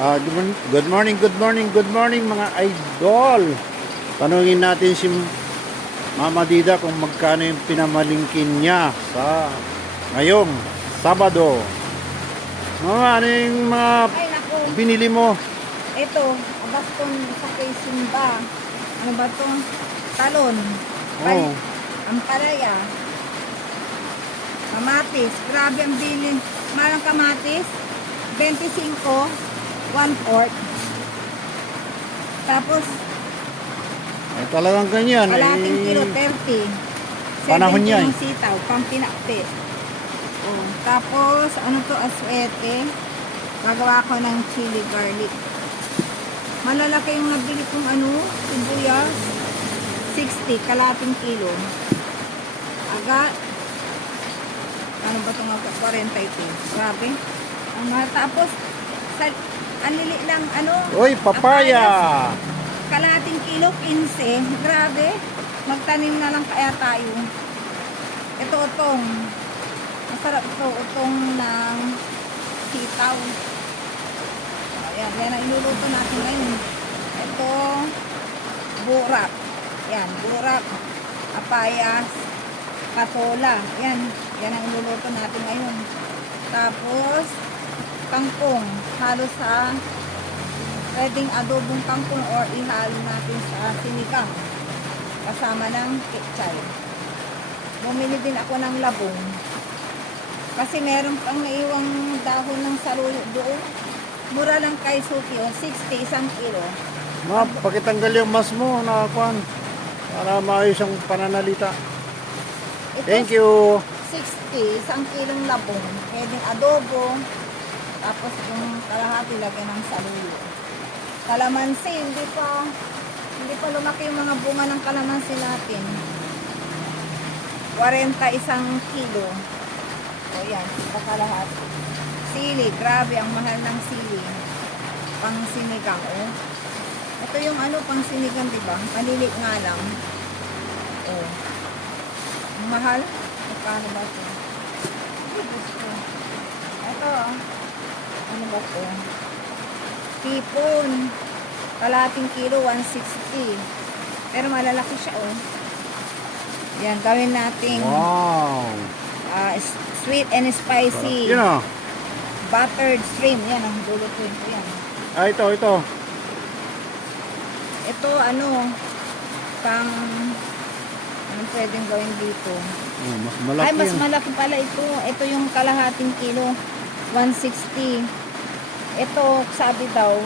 Ah, good, morning, good morning, good morning, mga idol. Tanungin natin si Mama Dida kung magkano yung pinamalingkin niya sa ngayong Sabado. Mama, ano yung mga Ay, naku. binili mo? Ito, abaston sa kay Simba. Ano ba to? Talon. Oh, Ampalaya. Kamatis. Grabe ang bilin. Malang kamatis. 25. 1 quart. Tapos, ay, talagang ganyan. kalating eh. kilo, 30. Panahon 70 yan. yung sitaw, pang pinakti. Oh. Tapos, ano to, aswete. Gagawa ko ng chili garlic. Malalaki yung nabili kong ano, sibuyas. 60, kalating kilo. Agad. Ano ba itong agad? 42. Grabe. Ang mahal. Tapos, sa, ang lili lang, ano? Uy, papaya! Kalating kilo, 15. Grabe. Magtanim na lang kaya tayo. Ito, utong. Masarap ito, utong ng sitaw. Ayan, yan ang iluluto natin ngayon. Ito, burak. Yan, burak, apayas, katola. Yan, yan ang iluluto natin ngayon. Tapos, kangkong. Halo sa pwedeng adobong kangkong or ihalo natin sa sinigang kasama ng kitchay. Bumili din ako ng labong. Kasi meron pang naiwang dahon ng saluyo doon. Mura lang kay Suki, oh, 60 isang kilo. Ma, pakitanggal yung mas mo, nakakuan. Para maayos ang pananalita. Ito, Thank you. 60 isang kilong labong. Pwedeng adobo. Tapos yung kalahati lagyan ng saluyo. Kalamansi, hindi pa hindi pa lumaki yung mga bunga ng kalamansi natin. 40 isang kilo. O yan, isa kalahati. Sili, grabe ang mahal ng sili. Pang sinigang, oh. Ito yung ano, pang sinigang, di ba? Malilit nga lang. Oh. Mahal. Magkano ba ito? Ito, oh. Ano ba ito? Tipon. Kalating kilo, 160. Pero malalaki siya, oh. Yan, gawin nating Wow. ah, s- sweet and spicy. Yun o. Buttered shrimp. Yan, ang lulutuin ko yan. Ah, ito, ito. Ito, ano, pang, anong pwedeng gawin dito? Oh, mas malaki Ay, mas yan. malaki pala ito. Ito yung kalahating kilo, 160. Ito, sabi daw,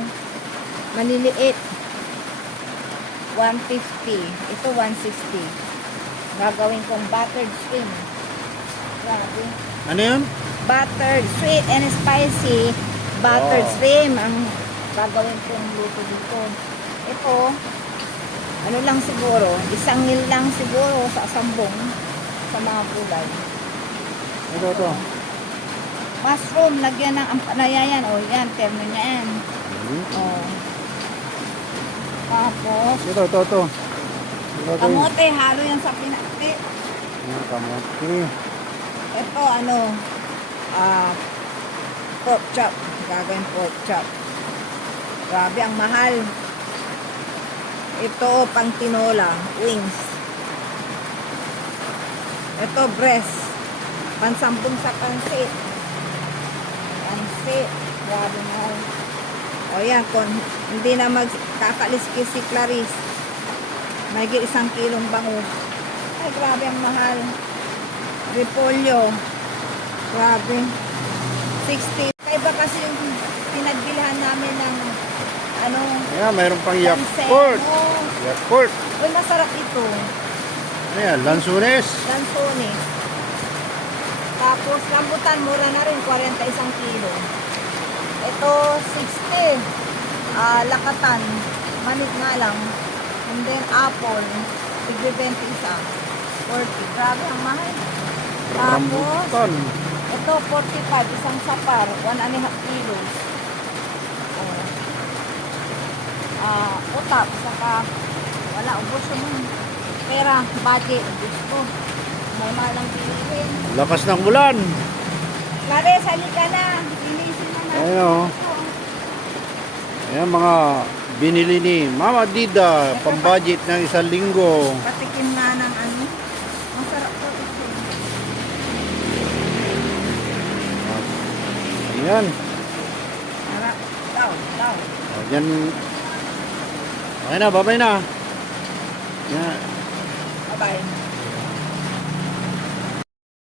maliliit, 150. Ito, 160. Gagawin kong buttered shrimp. Grabe. Ano yun? Buttered, sweet and spicy buttered Oh. shrimp ang gagawin kong luto dito. Ito, ano lang siguro, isang mil lang siguro sa sambong sa mga gulay. Ito, ito. Mushroom, lagyan ng ampanaya yan. O, yan, terno niya yan. Hmm. O. Tapos, Ito, ito, ito. Ito, ito. kamote, halo yan sa pinakti. Yung kamote. Ito, ano, ah, pork chop. Gagawin pork chop. Grabe, ang mahal. Ito, pang tinola, wings. Ito, breast. Pansambong sa pansit. Pansit. Grabe mahal. O yan, kung hindi na magkakaliskis si Clarice, may isang kilong bangus. Ay, grabe ang mahal. Repolyo. Grabe. 60. Kaiba kasi yung pinagbilhan namin ng ano, Ayan, mayroon pang. Oh, Yakult. uy, masarap ito. Ano yan? Lansunes. Lansones. Tapos, rambutan, mura na rin, 41 kilo. Ito, 60. Ah, lakatan, manit nga lang. And then, apple, tigre 20 isa. 40. Grabe, ang mahal. Tapos, ito, 45, isang sapar, 1 and a half kilos. Oh. Ah, utap, saka, wala, ubos yung pera, budget, ubos ko. Normal lang piliin. Lakas ng ulan. Lares, halika na. Linisin na natin. Ayun, oh. Ayan mga binili ni Mama Dida, pambudget ng isang linggo. Patikim nga ng ano. Masarap ito. Ayan. Sarap. Daw, daw. Ayan. Okay na, babay na. Yan. Bye-bye.